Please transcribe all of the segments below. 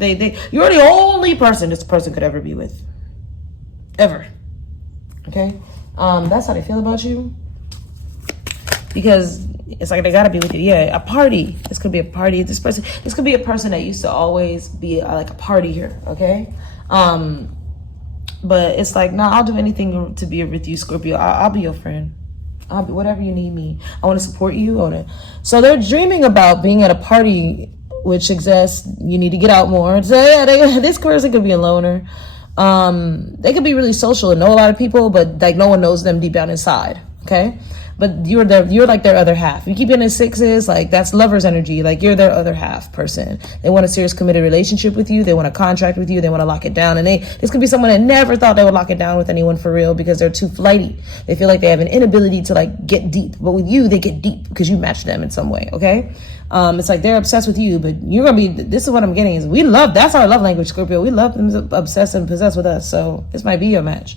You're the only person this person could ever be with. Ever. Okay? That's how they feel about you. Because it's like they gotta be with you. Yeah, a party. This could be a party. This could be a person that used to always be like a party here, okay? But it's like, nah, I'll do anything to be with you, Scorpio. I'll be your friend. I'll be whatever you need me. I want to support you. So they're dreaming about being at a party, which suggests you need to get out more. So yeah, this person could be a loner. They could be really social and know a lot of people, but like no one knows them deep down inside. Okay. But you're like their other half. You keep getting sixes, like that's lover's energy. Like you're their other half person. They want a serious committed relationship with you. They want a contract with you. They want to lock it down. And this could be someone that never thought they would lock it down with anyone for real because they're too flighty. They feel like they have an inability to like get deep. But with you, they get deep because you match them in some way. Okay. It's like they're obsessed with you, but you're going to be, this is what I'm getting is that's our love language, Scorpio. We love them obsessed and possessed with us. So this might be your match.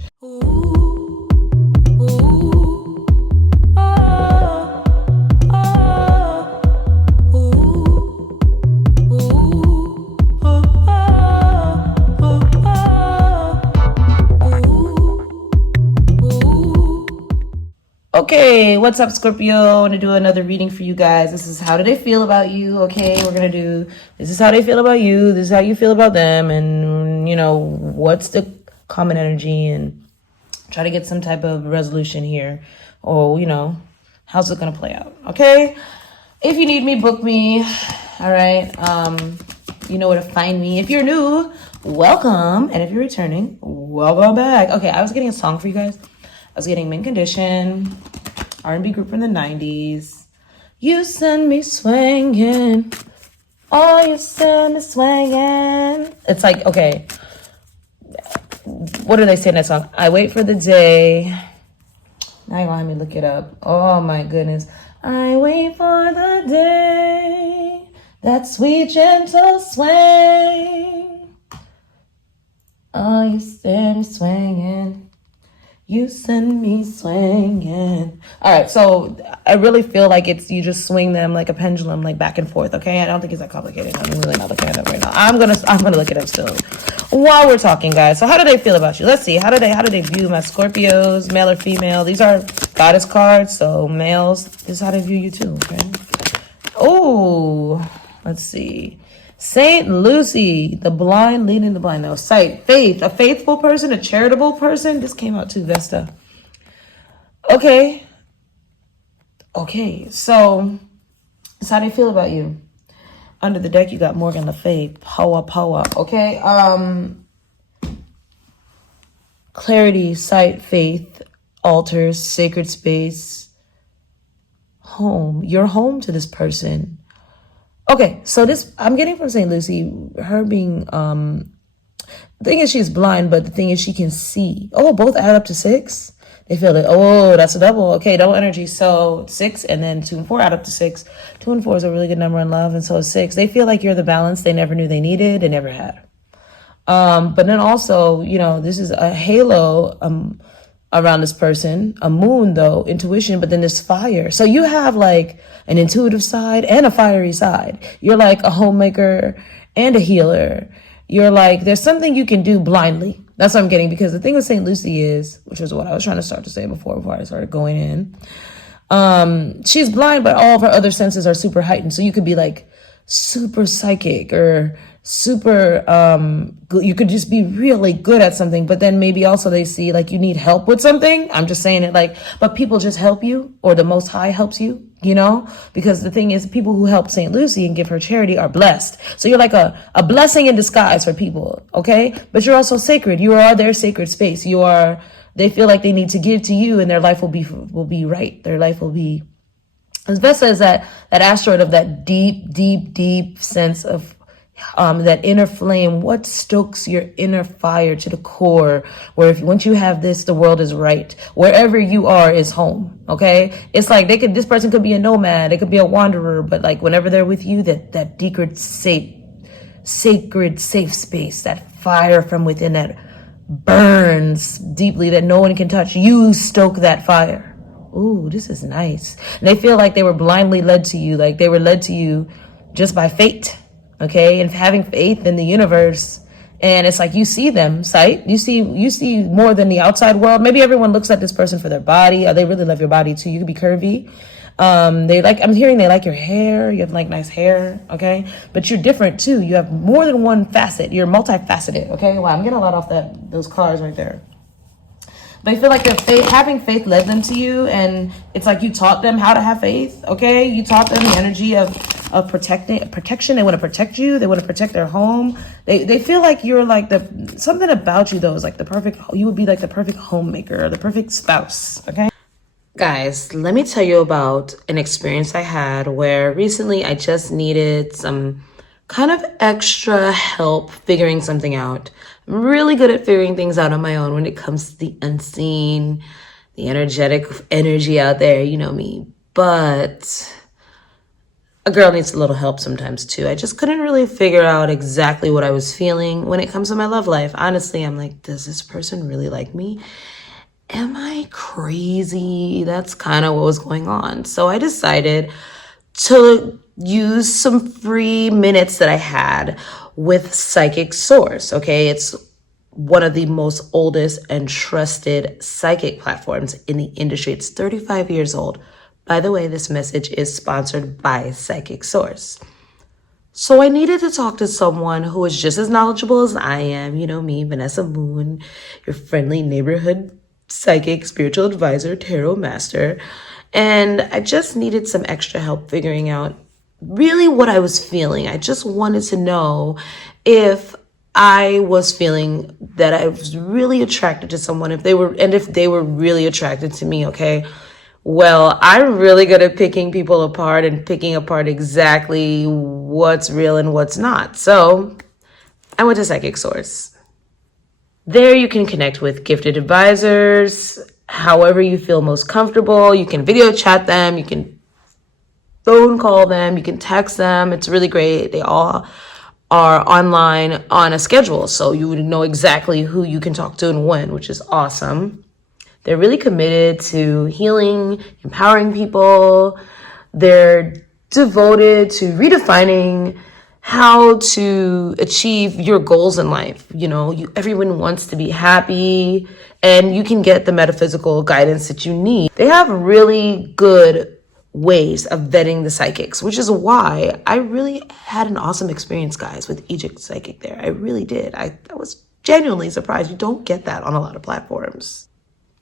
Okay, what's up, Scorpio? I want to do another reading for you guys. This is how do they feel about you, okay? We're going to do, this is how they feel about you, this is how you feel about them, and, you know, what's the common energy, and try to get some type of resolution here, or, you know, how's it going to play out, okay? If you need me, book me, all right? You know where to find me. If you're new, welcome, and if you're returning, welcome back. Okay, I was getting a song for you guys. I was getting Mint Condition, R&B group from the 90s. You send me swinging. Oh, you send me swinging. It's like, okay. What do they say in that song? I wait for the day. Now you're gonna have me look it up. Oh my goodness. I wait for the day. That sweet gentle swing. Oh, you send me swinging. You send me swinging. All right, so I really feel like you just swing them like a pendulum, like back and forth. Okay, I don't think it's that complicated. I'm really not looking at it right now. I'm gonna look it up still while we're talking, guys. So how do they feel about you? Let's see. How do they view my Scorpios, male or female? These are goddess cards, so males. This is how they view you too. Okay. Oh, let's see. Saint Lucy, the blind leading the blind. No, sight, faith, a faithful person, a charitable person. This came out too, Vesta. Okay. Okay, so that's how they feel about you. Under the deck, you got Morgan Le Fay, power. Okay. Clarity, sight, faith, altars, sacred space, home. You're home to this person. Okay, so this, I'm getting from St. Lucy, her being, the thing is she's blind, but the thing is she can see. Oh, both add up to 6? They feel it. Oh, that's a double. Okay, double energy. So 6 and then 2 and 4 add up to 6. 2 and 4 is a really good number in love, and so is 6. They feel like you're the balance they never knew they needed, they never had. But then also, you know, this is a halo, around this person, a moon though, intuition, but then there's fire. So you have like an intuitive side and a fiery side. You're like a homemaker and a healer. You're like, there's something you can do blindly. That's what I'm getting, because the thing with St. Lucy is, which is what I was trying to start to say before I started going in. She's blind, but all of her other senses are super heightened. So you could be like super psychic or super you could just be really good at something, but then maybe also they see like you need help with something. I'm just saying it like, but people just help you, or the Most High helps you, you know, because the thing is, people who help St. Lucy and give her charity are blessed. So you're like a blessing in disguise for people, okay? But you're also sacred. You are their sacred space. They feel like they need to give to you, and their life will be right. Their life will be, as Vanessa is that asteroid of that deep sense of that inner flame. What stokes your inner fire to the core, where once you have this, the world is right. Wherever you are is home. Okay. It's like this person could be a nomad. They could be a wanderer, but like whenever they're with you, that deep, sacred, safe space, that fire from within that burns deeply that no one can touch. You stoke that fire. Ooh, this is nice. And they feel like they were blindly led to you. Like they were led to you just by fate. okay? And having faith in the universe. And it's like you see them, sight. You see more than the outside world. Maybe everyone looks at this person for their body. Or they really love your body too. You could be curvy. I'm hearing they like your hair. You have like nice hair, okay? But you're different too. You have more than one facet. You're multifaceted, okay? Wow, I'm getting a lot off those cards right there. They feel like having faith led them to you, and it's like you taught them how to have faith, okay? You taught them the energy of protection. They want to protect you. They want to protect their home. They feel like you're like something about you though is like you would be like the perfect homemaker or the perfect spouse, okay? Guys, let me tell you about an experience I had where recently I just needed some kind of extra help figuring something out. I'm really good at figuring things out on my own when it comes to the unseen, the energy out there, you know me. But a girl needs a little help sometimes too. I just couldn't really figure out exactly what I was feeling when it comes to my love life. Honestly, I'm like, does this person really like me? Am I crazy? That's kind of what was going on. So I decided to use some free minutes that I had with Psychic Source, okay? It's one of the most oldest and trusted psychic platforms in the industry. It's 35 years old. By the way, this message is sponsored by Psychic Source. So I needed to talk to someone who is just as knowledgeable as I am. You know me, Vanessa Moon, your friendly neighborhood psychic, spiritual advisor, tarot master. And I just needed some extra help figuring out really what I was feeling. I just wanted to know if I was feeling that I was really attracted to someone, if they were really attracted to me, okay? Well, I'm really good at picking people apart and picking apart exactly what's real and what's not. So I went to Psychic Source. There you can connect with gifted advisors, however you feel most comfortable. You can video chat them, you can phone call them, you can text them. It's really great. They all are online on a schedule, so you would know exactly who you can talk to and when, which is awesome. They're really committed to healing, empowering people. They're devoted to redefining how to achieve your goals in life. You know, everyone wants to be happy, and you can get the metaphysical guidance that you need. They have really good ways of vetting the psychics, which is why I really had an awesome experience, guys, with Egypt Psychic there. I really did. I was genuinely surprised. You don't get that on a lot of platforms.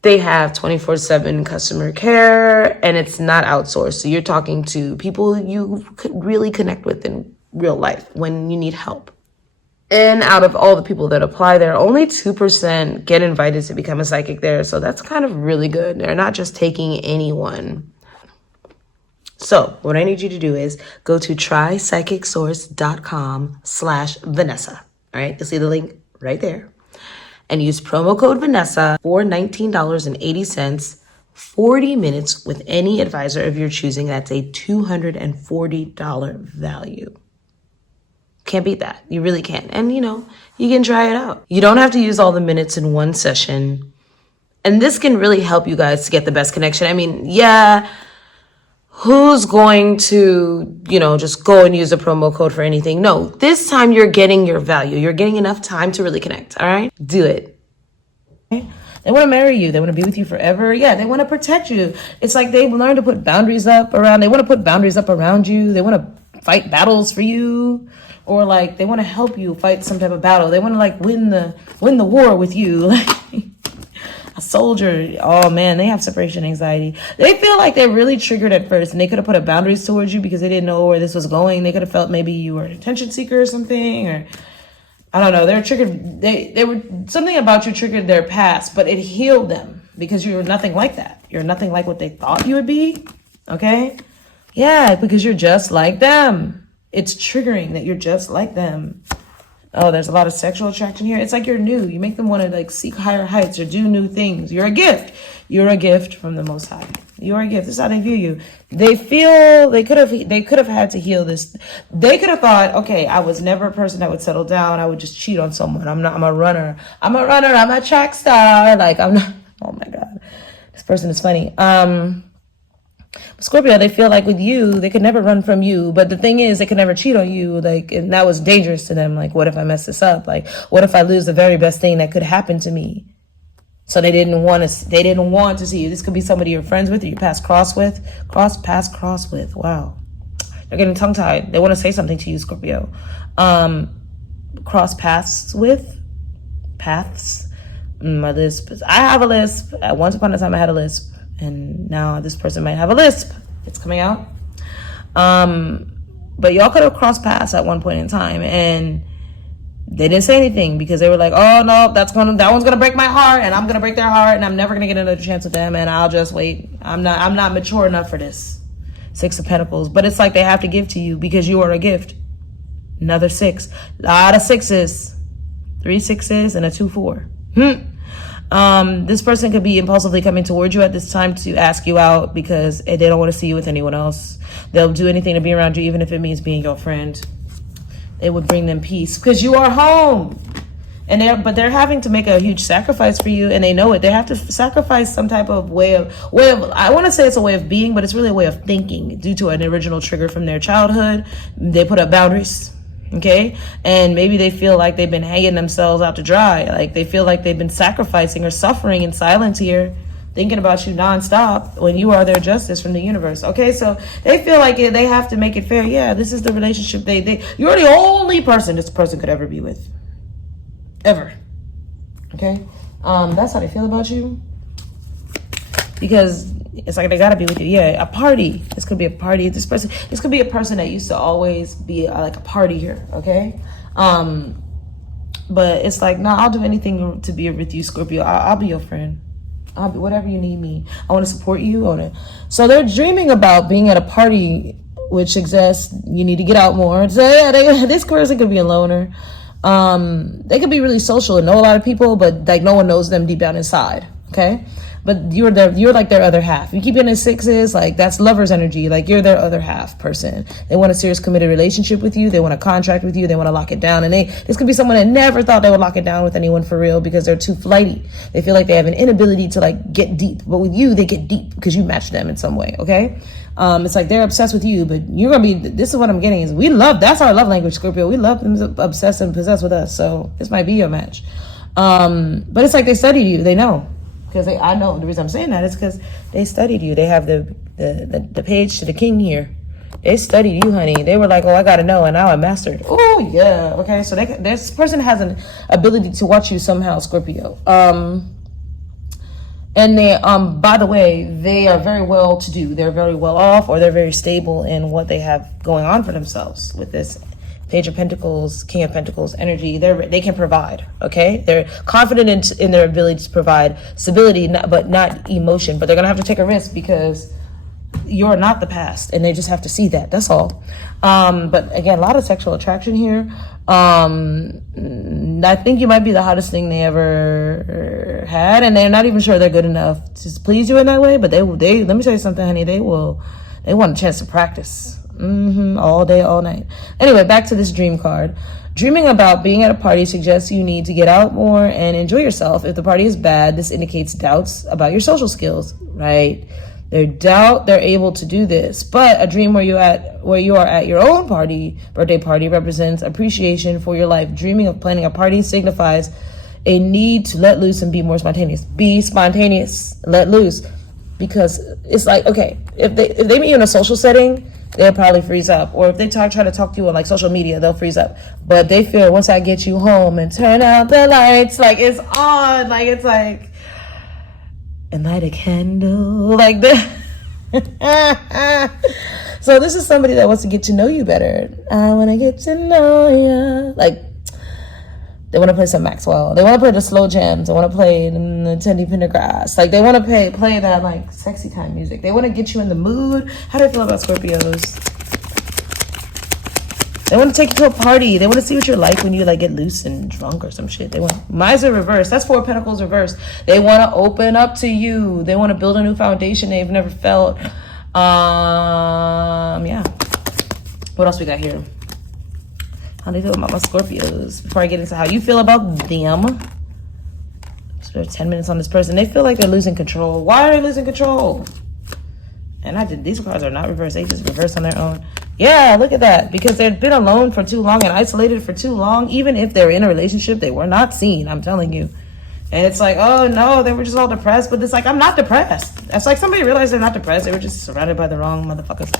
They have 24/7 customer care, and it's not outsourced. So you're talking to people you could really connect with in real life when you need help. And out of all the people that apply there, only 2% get invited to become a psychic there. So that's kind of really good. They're not just taking anyone. So what I need you to do is go to trypsychicsource.com/Vanessa. All right, you'll see the link right there. And use promo code Vanessa for $19.80, 40 minutes with any advisor of your choosing. That's a $240 value. Can't beat that. You really can't. And, you know, you can try it out. You don't have to use all the minutes in one session. And this can really help you guys to get the best connection. I mean, yeah, who's going to, you know, just go and use a promo code for anything? No, this time you're getting your value. You're getting enough time to really connect. All right? Do it. They want to marry you. They want to be with you forever. Yeah, they want to protect you. It's like they learn to put boundaries up around. They want to put boundaries up around you. They want to fight battles for you. Or like they want to help you fight some type of battle. They want to like win the war with you. Like a soldier. Oh man, they have separation anxiety. They feel like they're really triggered at first, and they could have put up boundaries towards you because they didn't know where this was going. They could have felt maybe you were an attention seeker or something, or I don't know. They're triggered. They were something about you triggered their past, but it healed them because you were nothing like that. You're nothing like what they thought you would be. Okay? Yeah, because you're just like them. It's triggering that you're just like them. Oh, there's a lot of sexual attraction here. It's like you're new. You make them want to like seek higher heights or do new things. You're a gift. You're a gift from the Most High. You're a gift. This is how they view you. They feel they could have had to heal this. They could have thought, okay, I was never a person that would settle down. I would just cheat on someone. I'm a runner. I'm a track star. Like I'm not. Oh my God, this person is funny. Scorpio, they feel like with you, they could never run from you. But the thing is, they could never cheat on you. Like, and that was dangerous to them. Like, what if I mess this up? Like, what if I lose the very best thing that could happen to me? So they didn't want to. They didn't want to see you. This could be somebody you're friends with, or you pass cross with. Cross with. Wow, they're getting tongue tied. They want to say something to you, Scorpio. Cross paths with. Paths. My lisp. I have a lisp. At once upon a time, I had a lisp. And now this person might have a lisp. It's coming out. But y'all could have crossed paths at one point in time, and they didn't say anything because they were like, "Oh no, that one's gonna break my heart, and I'm gonna break their heart, and I'm never gonna get another chance with them, and I'll just wait. I'm not mature enough for this." 6 of Pentacles, but it's like they have to give to you because you are a gift. Another 6, a lot of 6s, 3 6s, and a 2 4. This person could be impulsively coming towards you at this time to ask you out because they don't want to see you with anyone else. They'll do anything to be around you, even if it means being your friend. It would bring them peace because you are home. But they're having to make a huge sacrifice for you, and they know it. They have to sacrifice some type of way of, I want to say it's a way of being, but it's really a way of thinking due to an original trigger from their childhood. They put up boundaries. Okay, and maybe they feel like they've been hanging themselves out to dry. Like they feel like they've been sacrificing or suffering in silence here, thinking about you nonstop when you are their justice from the universe. Okay, so they feel like they have to make it fair. Yeah, this is the relationship you're the only person this person could ever be with, ever. Okay, that's how they feel about you because it's like they gotta be with you. Yeah, a party. This could be a party. This could be a person that used to always be like a party here. Okay, but it's like, no, I'll do anything to be with you, Scorpio. I'll be your friend. I'll be whatever you need me. I want to support you. So they're dreaming about being at a party, which suggests you need to get out more. So yeah, this person could be a loner. They could be really social and know a lot of people, but like no one knows them deep down inside. Okay. But you're like their other half. You keep getting 6s, like that's lover's energy. Like you're their other half person. They want a serious committed relationship with you. They want a contract with you. They want to lock it down. And this could be someone that never thought they would lock it down with anyone for real because they're too flighty. They feel like they have an inability to like get deep. But with you, they get deep because you match them in some way. Okay. It's like they're obsessed with you, but you're going to be, this is what I'm getting is that's our love language, Scorpio. We love them obsessed and possessed with us. So this might be your match. But it's like they studied you. They know. Because I know the reason I'm saying that is because they studied you. They have the page to the king here. They studied you, honey. They were like, oh, I got to know. And now I mastered. Oh, yeah. Okay. So this person has an ability to watch you somehow, Scorpio. And they, by the way, they are very well to do. They're very well off, or they're very stable in what they have going on for themselves with this Page of Pentacles, King of Pentacles energy. They can provide. Okay, they're confident in their ability to provide stability, but not emotion. But they're gonna have to take a risk because you're not the past, and they just have to see that. That's all. But again, a lot of sexual attraction here. I think you might be the hottest thing they ever had, and they're not even sure they're good enough to please you in that way. But they let me tell you something, honey. They want a chance to practice. All day, all night. Anyway, back to this dream card. Dreaming about being at a party suggests you need to get out more and enjoy yourself. If the party is bad, this indicates doubts about your social skills, right? They're able to do this. But a dream where you are at your own birthday party represents appreciation for your life. Dreaming of planning a party signifies a need to let loose and be more spontaneous. Be spontaneous, let loose. Because it's like, okay, if they meet you in a social setting, they'll probably freeze up. Or if they try to talk to you on like social media, they'll freeze up. But they feel once I get you home and turn out the lights, like it's on, like it's like, and light a candle, like that. So this is somebody that wants to get to know you better. I want to get to know you. Like, they want to play some Maxwell. They want to play the slow jams. They want to play the Teddy Pendergrass. Like, they want to play that, like, sexy time music. They want to get you in the mood. How do I feel about Scorpios? They want to take you to a party. They want to see what you're like when you, like, get loose and drunk or some shit. They want Miser reverse. That's 4 of Pentacles reverse. They want to open up to you. They want to build a new foundation they've never felt. Yeah. What else we got here? How do you feel about my Scorpios? Before I get into how you feel about them. So there's 10 minutes on this person. They feel like they're losing control. Why are they losing control? And these cards are not reversed. They just reverse on their own. Yeah, look at that. Because they've been alone for too long and isolated for too long. Even if they're in a relationship, they were not seen. I'm telling you. And it's like, oh no, they were just all depressed. But it's like, I'm not depressed. It's like somebody realized they're not depressed. They were just surrounded by the wrong motherfuckers.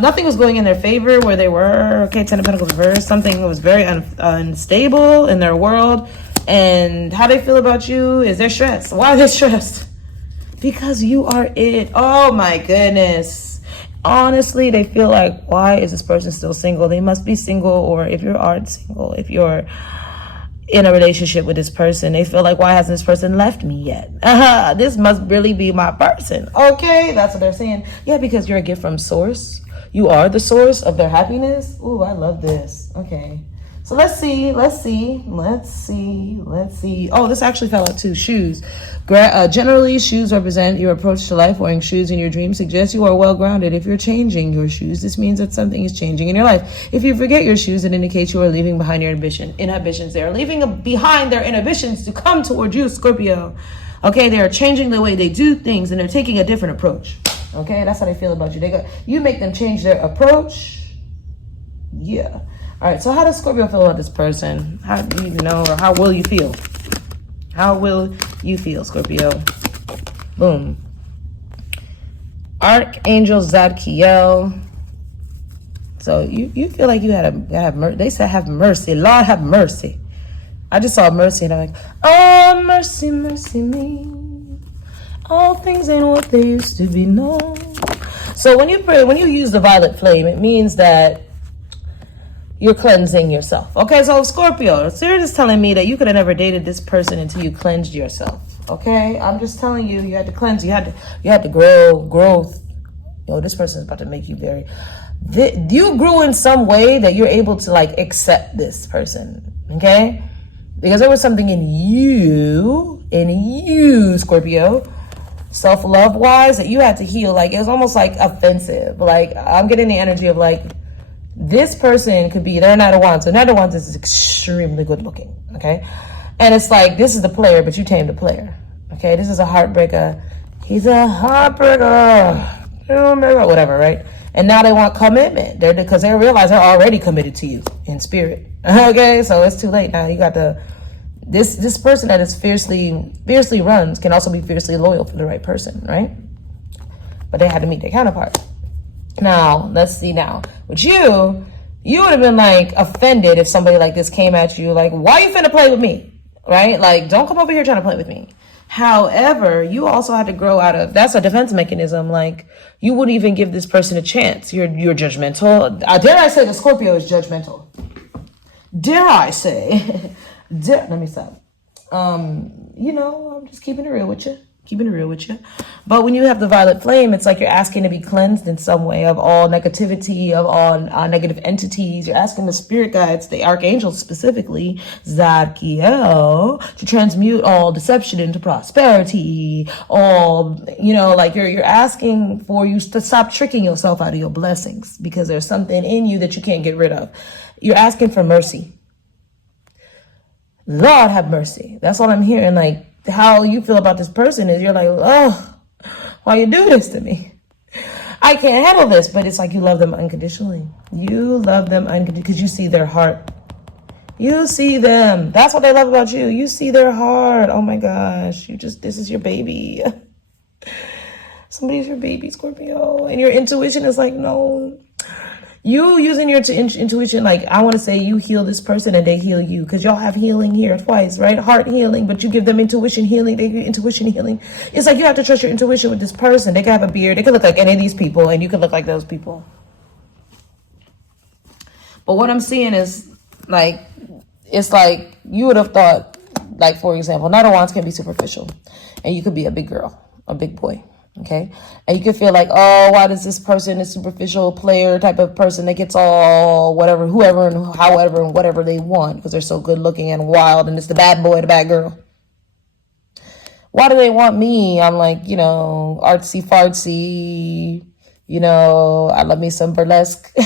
Nothing was going in their favor where they were. Okay, Ten of Pentacles reversed. Something was very unstable in their world. And how they feel about you is they're stressed. Why are they stressed? Because you are it. Oh my goodness. Honestly, they feel like, why is this person still single? They must be single. Or if you aren't single, if you're in a relationship with this person, they feel like, why hasn't this person left me yet? This must really be my person. Okay, that's what they're saying. Yeah, because you're a gift from source. You are the source of their happiness. Ooh, I love this. Okay. So let's see. Oh, this actually fell out too. Shoes. Generally, shoes represent your approach to life. Wearing shoes in your dreams suggests you are well-grounded. If you're changing your shoes, this means that something is changing in your life. If you forget your shoes, it indicates you are leaving behind your inhibitions. They are leaving behind their inhibitions to come toward you, Scorpio. Okay, they are changing the way they do things, and they're taking a different approach. Okay, that's how they feel about you. You make them change their approach. Yeah. All right, so how does Scorpio feel about this person? How do you know, or how will you feel? How will you feel, Scorpio? Boom. Archangel Zadkiel. So you feel like you have mercy. They said have mercy. Lord, have mercy. I just saw mercy and I'm like, oh, mercy, mercy me. All things ain't what they used to be known. So when you pray, when you use the violet flame, it means that you're cleansing yourself. Okay, so Scorpio, Spirit is telling me that you could have never dated this person until you cleansed yourself. Okay, I'm just telling you, you had to cleanse. You had to grow growth. Yo, this person is about to make you very. You grew in some way that you're able to like accept this person. Okay, because there was something in you, Scorpio, self-love wise, that you had to heal. Like it was almost like offensive. Like I'm getting the energy of like, this person could be, they're Nadawansa. So Nadawansa is extremely good looking, okay? And it's like, this is the player, but you tamed the player, okay? This is a heartbreaker. He's a heartbreaker. Whatever, right? And now they want commitment. Because they realize they're already committed to you in spirit, okay? So it's too late now. You got this person that is fiercely runs can also be fiercely loyal for the right person, right? But they had to meet their counterpart. Now, let's see now. With you would have been like offended if somebody like this came at you like, why you finna play with me? Right? Like, don't come over here trying to play with me. However, you also had to grow out of, that's a defense mechanism. Like, you wouldn't even give this person a chance. You're judgmental. Dare I say the Scorpio is judgmental? Dare I say? Let me stop. I'm just keeping it real with you. But when you have the violet flame, it's like you're asking to be cleansed in some way of all negativity, of all negative entities. You're asking the spirit guides, the archangels specifically, Zadkiel, to transmute all deception into prosperity. You're asking for you to stop tricking yourself out of your blessings because there's something in you that you can't get rid of. You're asking for mercy. Lord have mercy. That's all I'm hearing. Like, how you feel about this person is you're like, oh, why you do this to me? I can't handle this. But it's like you love them unconditionally. You love them unconditionally because you see their heart. You see them. That's what they love about you. You see their heart. Oh my gosh. This is your baby. Somebody's your baby, Scorpio. And your intuition is like, no. You using your intuition, like, I want to say you heal this person and they heal you. Because y'all have healing here twice, right? Heart healing, but you give them intuition healing. They get intuition healing. It's like you have to trust your intuition with this person. They can have a beard. They could look like any of these people and you could look like those people. But what I'm seeing is, like, it's like you would have thought, like, for example, Nadawans can be superficial. And you could be a big girl, a big boy. Okay, and you can feel like, oh, why does this person, a superficial player type of person that gets all whatever, whoever and however and whatever they want because they're so good looking and wild and it's the bad boy, the bad girl. Why do they want me? I'm like, artsy fartsy, I love me some burlesque.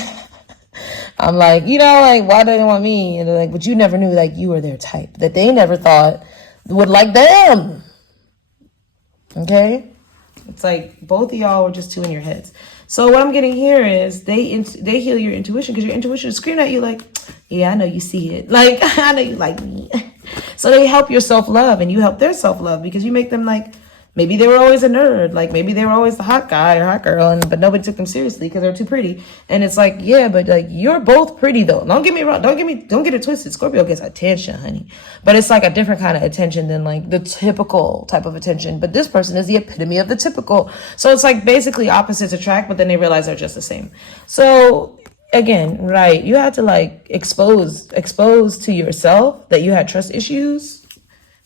I'm like, why do they want me? And they're like, but you never knew like you were their type, that they never thought would like them. Okay. It's like both of y'all were just two in your heads. So what I'm getting here is they heal your intuition, because your intuition is screaming at you like, yeah, I know you see it. Like, I know you like me. So they help your self-love, and you help their self-love, because you make them like, maybe they were always a nerd. Like, maybe they were always the hot guy or hot girl, but nobody took them seriously because they're too pretty. And it's like, yeah, but like, you're both pretty though. Don't get me wrong. Don't get it twisted. Scorpio gets attention, honey. But it's like a different kind of attention than like the typical type of attention. But this person is the epitome of the typical. So it's like basically opposites attract, but then they realize they're just the same. So again, right, you had to like expose to yourself that you had trust issues.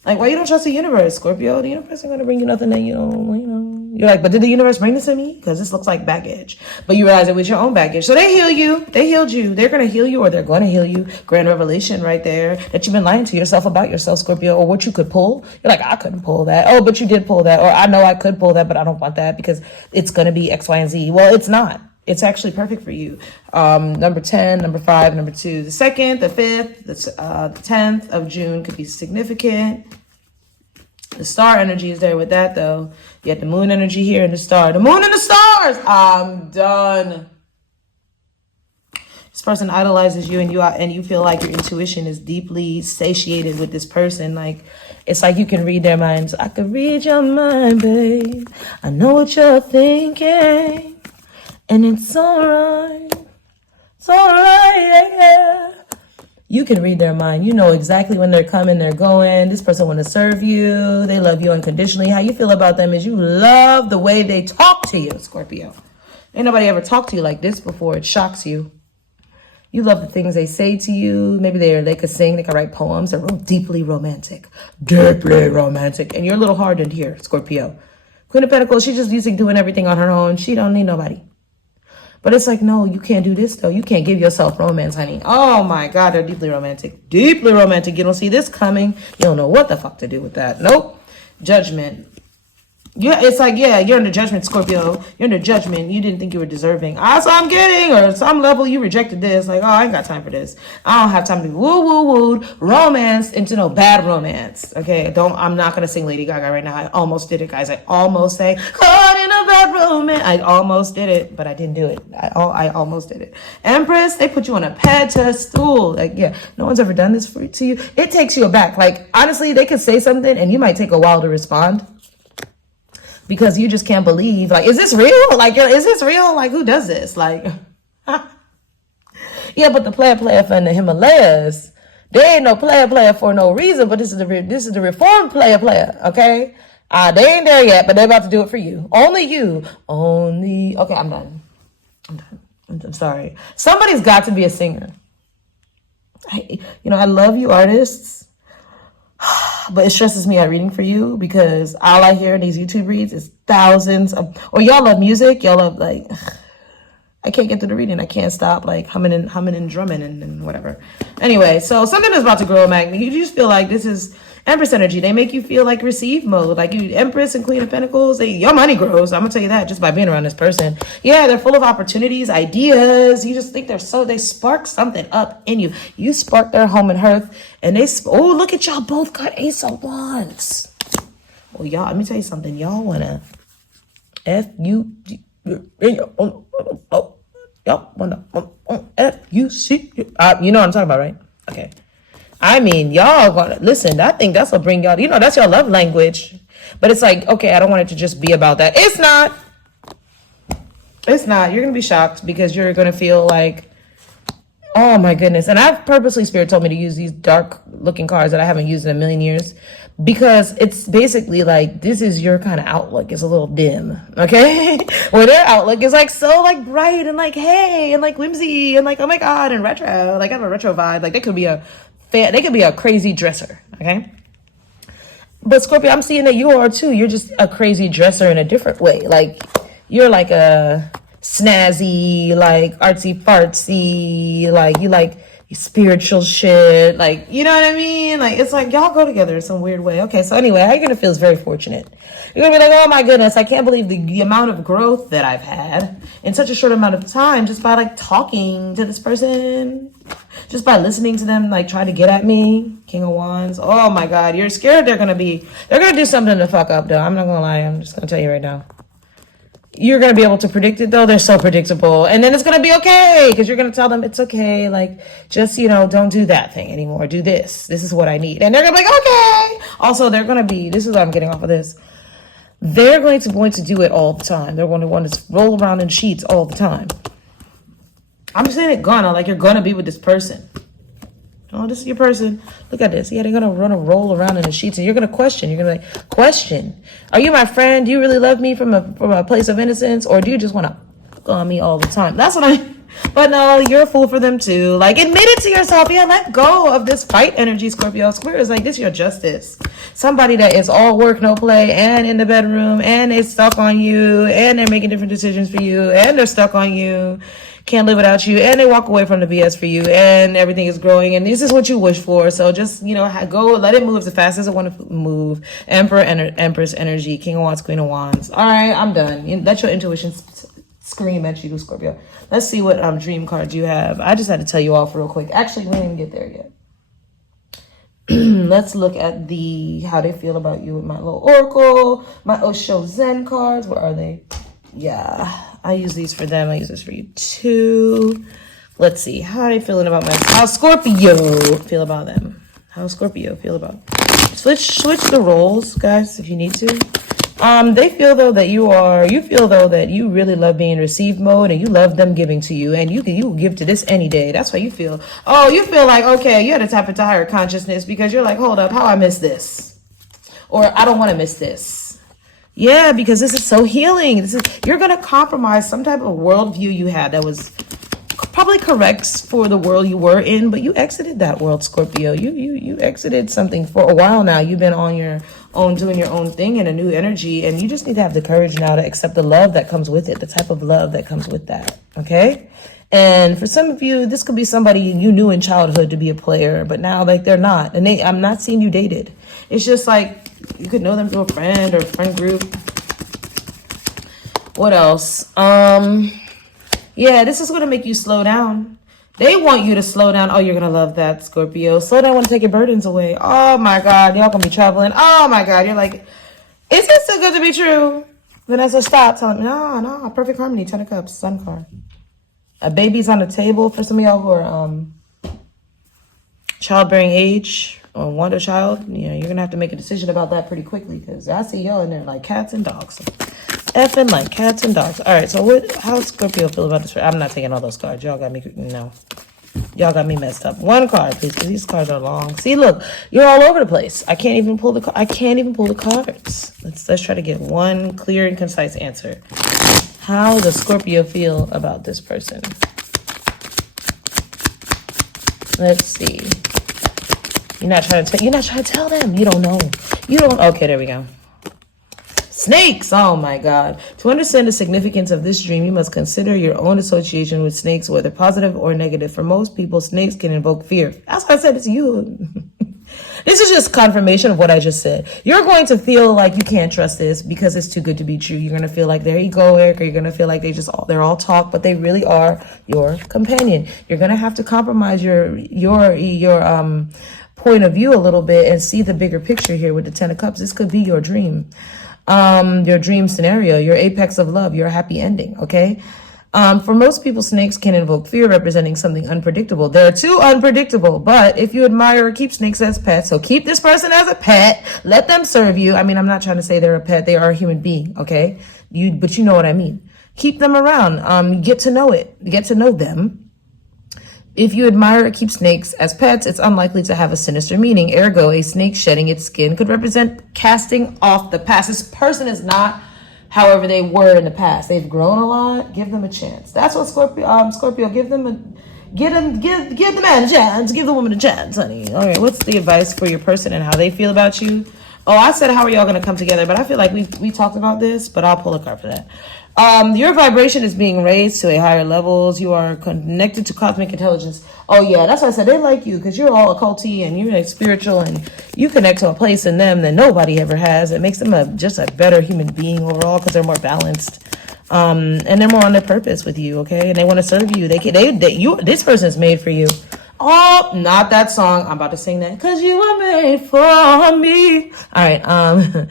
Like, why you don't trust the universe, Scorpio? The universe ain't gonna bring you nothing that you know. You're like, but did the universe bring this to me? Because this looks like baggage. But you realize it was your own baggage. So they heal you. They healed you. They're gonna heal you, or they're gonna heal you. Grand revelation right there that you've been lying to yourself about yourself, Scorpio, or what you could pull. You're like, I couldn't pull that. Oh, but you did pull that. Or I know I could pull that, but I don't want that because it's gonna be X, Y, and Z. Well, it's not. It's actually perfect for you. Number 10, number 5, number 2. The 2nd, the 5th, the 10th of June could be significant. The star energy is there with that, though. You have the moon energy here and the star. The moon and the stars! I'm done. This person idolizes you, and you feel like your intuition is deeply satiated with this person. Like, it's like you can read their minds. I could read your mind, babe. I know what you're thinking. And it's alright. It's alright, yeah. You can read their mind. You know exactly when they're coming, they're going. This person want to serve you. They love you unconditionally. How you feel about them is you love the way they talk to you, Scorpio. Ain't nobody ever talked to you like this before. It shocks you. You love the things they say to you. Maybe they could sing, they could write poems. They're deeply romantic. Deeply romantic. And you're a little hardened here, Scorpio. Queen of Pentacles, she's just using doing everything on her own. She don't need nobody. But it's like, no, you can't do this, though. You can't give yourself romance, honey. Oh, my God, they're deeply romantic. Deeply romantic. You don't see this coming. You don't know what the fuck to do with that. Nope. Judgment. Yeah, it's like, yeah, you're under judgment, Scorpio. You're under judgment. You didn't think you were deserving. That's what I'm getting. Or at some level, you rejected this. Like, oh, I ain't got time for this. I don't have time to be woo-woo-wooed, romance into no bad romance. Okay, I'm not going to sing Lady Gaga right now. I almost did it, guys. I almost sang, caught in a bad romance. I almost did it, but I didn't do it. I almost did it. Empress, they put you on a pedestal. Like, yeah, no one's ever done this to you. It takes you aback. Like, honestly, they could say something, and you might take a while to respond. Because you just can't believe, like, is this real? Like, is this real? Like, who does this? Like, yeah, but the player from the Himalayas, they ain't no player for no reason, but this is the reformed player, okay? They ain't there yet, but they're about to do it for you. Only you. Okay, I'm done. I'm sorry. Somebody's got to be a singer. I love you artists. But it stresses me out reading for you, because all I hear in these YouTube reads is thousands of, or y'all love music, y'all love, like, I can't get through the reading. I can't stop, like, humming and drumming and whatever. Anyway, so something is about to grow, Magnet. You just feel like this is Empress energy. They make you feel like receive mode. Like, you, Empress and Queen of Pentacles, your money grows. I'm gonna tell you that just by being around this person. Yeah, they're full of opportunities, ideas. You just think they spark something up in you. You spark their home and hearth, and look at y'all both got Ace of Wands. Well, y'all, let me tell you something. Y'all wanna y'all wanna F-U-C. You know what I'm talking about, right? Okay. I mean, y'all gonna listen. I think that's what bring y'all. That's your love language. But it's like, okay, I don't want it to just be about that. It's not. It's not. You're gonna be shocked, because you're gonna feel like, oh my goodness. And I've purposely, Spirit told me to use these dark looking cards that I haven't used in a million years, because it's basically like, this is your kind of outlook. It's a little dim, okay? Where their outlook is like so like bright and like, hey, and like whimsy and like, oh my God, and retro. Like, I have a retro vibe. Like, they could be a crazy dresser, okay? But Scorpio, I'm seeing that you are too. You're just a crazy dresser in a different way. Like, you're like a snazzy, like artsy fartsy, like you like spiritual shit. Like, you know what I mean? Like, it's like y'all go together in some weird way. Okay, so anyway, how you're gonna feel is very fortunate. You're gonna be like, oh my goodness, I can't believe the amount of growth that I've had in such a short amount of time, just by like talking to this person, just by listening to them, like try to get at me. King of Wands. Oh my God, you're scared they're gonna do something to fuck up, though. I'm not gonna lie. I'm just gonna tell you right now. you're going to be able to predict it though. They're so predictable. And then it's going to be okay because you're going to tell them it's okay. Like, just, don't do that thing anymore. Do this. This is what I need. And they're going to be like, okay. Also, they're going to be, this is what I'm getting off of this. They're going to want to do it all the time. They're going to want to roll around in sheets all the time. I'm just saying it gonna, like you're going to be with this person. Oh, this is your person. Look at this. Yeah, they're going to roll around in the sheets and you're going to question. You're going to like, question. Are you my friend? Do you really love me from a place of innocence? Or do you just want to fuck on me all the time? That's what but no, you're a fool for them too. Like, admit it to yourself. Yeah, let go of this fight energy, Scorpio. Square is like, this is your justice. Somebody that is all work, no play, and in the bedroom, and they're stuck on you, and they're making different decisions for you, and they're stuck on you. Can't live without you, and they walk away from the BS for you, and everything is growing, and this is what you wish for. So just, go, let it move as fast as it want to move. Emperor, Empress energy, King of Wands, Queen of Wands. All right, I'm done. Let your intuition scream at you, Scorpio. Let's see what dream cards you have. I just had to tell you off real quick. Actually, we didn't get there yet. Let's look at how they feel about you with my little oracle, my Osho Zen cards. Where are they? Yeah. I use these for them. I use this for you too. Let's see. How are they feeling about how Scorpio feel about them? How Scorpio feel about Switch the roles, guys, if you need to. They feel though that you feel though that you really love being received mode and you love them giving to you and you give to this any day. That's why you feel. Oh, you feel like, okay, you had to tap into higher consciousness because you're like, hold up, how I miss this? Or I don't want to miss this. Yeah, because this is so healing. You're going to compromise some type of worldview you had that was probably correct for the world you were in, but you exited that world, Scorpio. You exited something for a while now. You've been on your own, doing your own thing in a new energy, and you just need to have the courage now to accept the love that comes with it, the type of love that comes with that, okay? And for some of you, this could be somebody you knew in childhood to be a player, but now like they're not. And I'm not seeing you dated. It's just like you could know them through a friend or a friend group. What else? Yeah, this is going to make you slow down. They want you to slow down. Oh, you're going to love that, Scorpio. Slow down, want to take your burdens away. Oh my God, y'all going to be traveling. Oh my God, you're like, is this too good to be true? Vanessa, stop telling me. No, perfect harmony, 10 of Cups, Sun card. A baby's on the table for some of y'all who are childbearing age or want a child. You're going to have to make a decision about that pretty quickly because I see y'all in there like cats and dogs. Effing like cats and dogs. All right, so how does Scorpio feel about this? I'm not taking all those cards. Y'all got me, no. Y'all got me messed up. One card, please, because these cards are long. See, look, you're all over the place. I can't even pull the cards. Let's try to get one clear and concise answer. How does Scorpio feel about this person? Let's see. You're not trying to tell them. You don't know. Okay, there we go. Snakes. Oh my God. To understand the significance of this dream, you must consider your own association with snakes, whether positive or negative. For most people, snakes can invoke fear. That's why I said it's you. This is just confirmation of what I just said. You're going to feel like you can't trust this because it's too good to be true. You're going to feel like they're egoic, or you're going to feel like they're all talk, but they really are your companion. You're going to have to compromise your point of view a little bit and see the bigger picture here with the 10 of Cups. This could be your dream. Your dream scenario, your apex of love, your happy ending, okay? For most people, snakes can invoke fear, representing something unpredictable. They're too unpredictable, but if you admire or keep snakes as pets, so keep this person as a pet, let them serve you. I mean, I'm not trying to say they're a pet. They are a human being, okay? But you know what I mean. Keep them around. Get to know them. If you admire or keep snakes as pets, it's unlikely to have a sinister meaning. Ergo, a snake shedding its skin could represent casting off the past. This person is not however they were in the past. They've grown a lot. Give them a chance. That's what Scorpio, give the man a chance. Give the woman a chance, honey. All right, what's the advice for your person and how they feel about you? Oh, I said, how are y'all going to come together? But I feel like we talked about this, but I'll pull a card for that. Your vibration is being raised to a higher levels. You are connected to cosmic intelligence. Oh yeah, that's why I said they like you, because you're all occulty and you're like spiritual and you connect to a place in them that nobody ever has. It makes them just a better human being overall because they're more balanced. And they're more on their purpose with you, okay? And they want to serve you. This person is made for you. Oh, not that song. I'm about to sing that. 'Cause you were made for me. All right.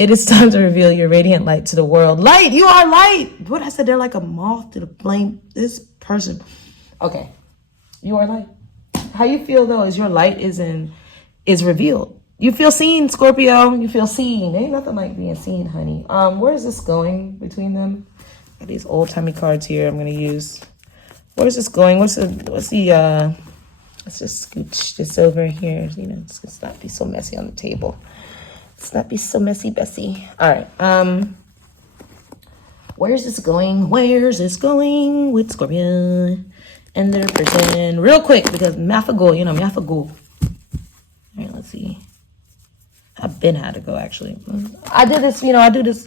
It is time to reveal your radiant light to the world. Light, you are light. What I said, they're like a moth to the flame. This person. Okay, you are light. How you feel though is your light is revealed. You feel seen, Scorpio. You feel seen. Ain't nothing like being seen, honey. Where is this going between them? Got these old timey cards here. I'm gonna use. Where's this going? Let's just scooch this over here. You know, let's not be so messy on the table. Let's not be so messy, Bessie. All right. Where's this going? Where's this going with Scorpio and their person? Real quick, because Mafago, you know, Mafago. All right, let's see. I've been had to go, actually. I did this, you know, I do this,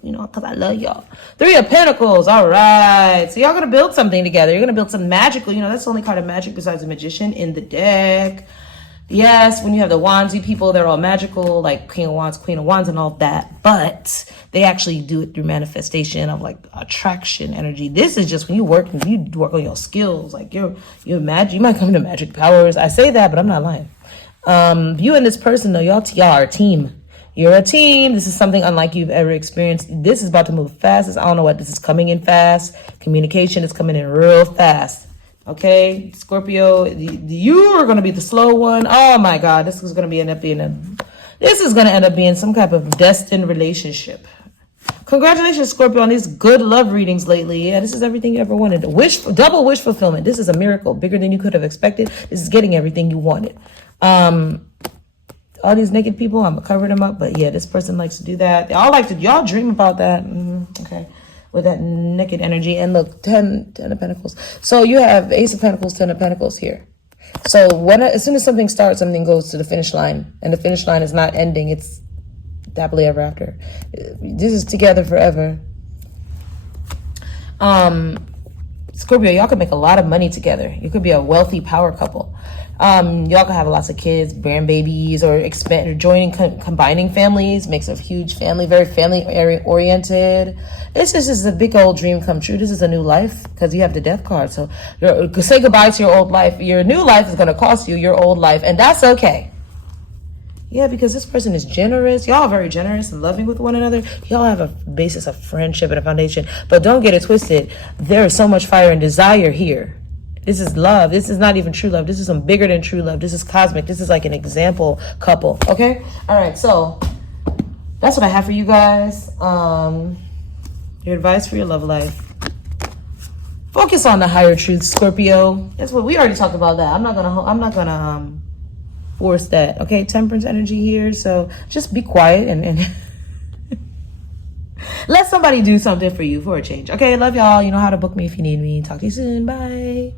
you know, because I love y'all. 3 of Pentacles. All right. So y'all going to build something together. You're going to build something magical. You know, that's the only card of magic besides the Magician in the deck. Yes, when you have the wandsy people, they're all magical, like King of Wands, Queen of Wands, and all that. But they actually do it through manifestation of like attraction energy. This is just when you work on your skills. Like you imagine, you might come to magic powers. I say that, but I'm not lying. You and this person, though, y'all are a team. You're a team. This is something unlike you've ever experienced. This is about to move fast. I don't know what this is coming in fast. Communication is coming in real fast. Okay, Scorpio, you are going to be the slow one. Oh my God, this is going to end up being some type of destined relationship. Congratulations, Scorpio, on these good love readings lately. Yeah, this is everything you ever wanted. Double wish fulfillment. This is a miracle, bigger than you could have expected. This is getting everything you wanted. All these naked people, I'm gonna cover them up, but yeah, this person likes to do that. Y'all dream about that. Okay. With that naked energy. And look, 10 of Pentacles. So you have Ace of Pentacles, 10 of Pentacles here. So as soon as something starts, something goes to the finish line. And the finish line is not ending. It's happily ever after. This is together forever. Scorpio, y'all could make a lot of money together. You could be a wealthy power couple. Y'all could have lots of kids, grandbabies, or combining families, makes a huge family, very family oriented. It's just a big old dream come true. This is a new life because you have the death card. So say goodbye to your old life. Your new life is going to cost you your old life, and that's okay. Yeah, because this person is generous. Y'all are very generous and loving with one another. Y'all have a basis of friendship and a foundation. But don't get it twisted. There is so much fire and desire here. This is love. This is not even true love. This is some bigger than true love. This is cosmic. This is like an example couple. Okay? All right. So that's what I have for you guys. Your advice for your love life. Focus on the higher truth, Scorpio. That's what we already talked about that. I'm not gonna force that. Okay? Temperance energy here. So just be quiet and let somebody do something for you for a change. Okay? Love y'all. You know how to book me if you need me. Talk to you soon. Bye.